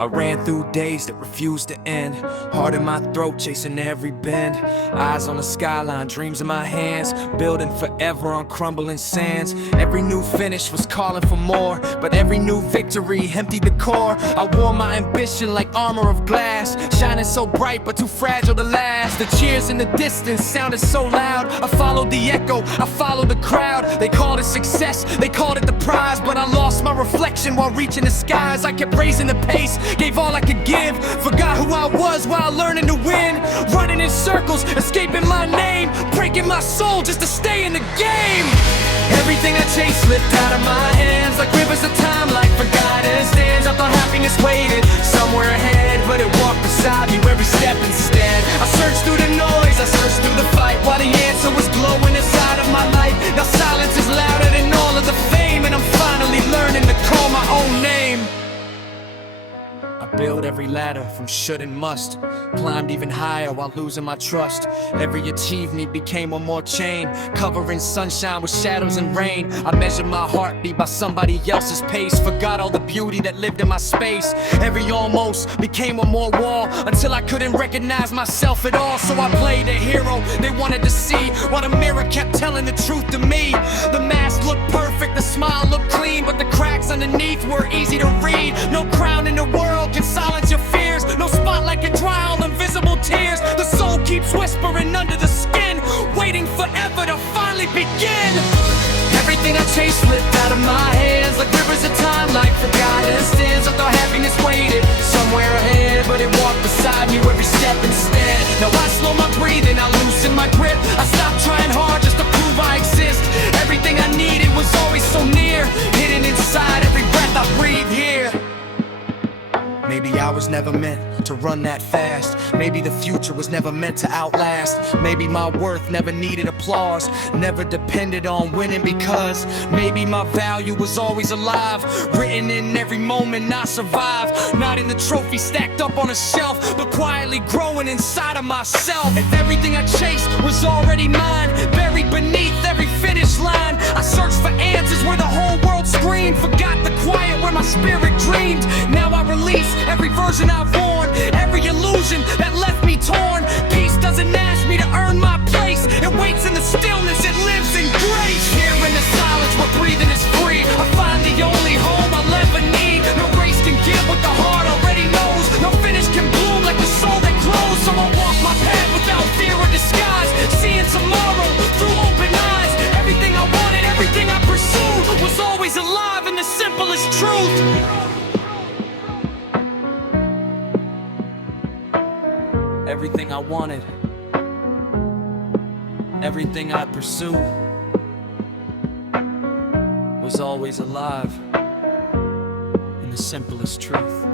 I ran through days that refused to end. Heart in my throat, chasing every bend. Eyes on the skyline, dreams in my hands. Building forever on crumbling sands. Every new finish was calling for more, but every new victory emptied the core. I wore my ambition like armor of glass, shining so bright but too fragile to last. The cheers in the distance sounded so loud. I followed the echo, I followed the crowd. They called it success, they called it the prize, but I lost my reflection while reaching the skies. I kept raising the pace, gave all I could give, forgot who I was while learning to win. Running in circles, escaping my name, breaking my soul just to stay in the game. Everything I chased slipped out of my hands like rivers of time, like forgotten stands. I thought happiness waited somewhere ahead, but it walked beside me every step instead. I searched through the noise, I searched through the fight, while the answer was glowing inside of my light. Now silence is louder than all of the fame, and I'm finally learning to call my own name. I built every ladder from should and must, climbed even higher while losing my trust. Every achievement became one more chain, covering sunshine with shadows and rain. I measured my heartbeat by somebody else's pace, forgot all the beauty that lived in my space. Every almost became one more wall, until I couldn't recognize myself at all. So I played a hero they wanted to see, while the mirror kept telling the truth to me. The mask looked perfect, the smile looked clean, but the cracks underneath were easy to read. No crown in the world can silence your fears, no spotlight can dry all invisible tears. The soul keeps whispering under the skin, waiting forever to finally begin. Everything I chased slipped out of my hands like rivers of time, like forgotten stands. I thought happiness waited somewhere ahead, but it walked beside me every step instead. Now I slow my breathing, I loosen my grip, I stopped trying hard just to prove I exist. Everything I needed was always so near, hidden inside every breath I breathe here. Maybe I was never meant to run that fast. Maybe the future was never meant to outlast. Maybe my worth never needed applause, never depended on winning, because maybe my value was always alive, written in every moment I survived. Not in the trophy stacked up on a shelf, but quietly growing inside of myself. If everything I chased was already mine, buried beneath every finish line, I searched for answers where the whole world screamed, forgot the quiet where my spirit dreamed. Now I release every version I've worn, every illusion that left me torn. Peace doesn't ask me to earn my place, it waits in the stillness, it lives in grace. Here in the silence where breathing is free, I find the only home I'll ever need. No race can give what the heart already knows, no finish can bloom like the soul that glows. So I walk my path without fear or disguise, seeing tomorrow through open eyes. Everything I wanted, everything I pursued was always alive in the simplest truth. Everything I wanted, everything I pursued was always alive in the simplest truth.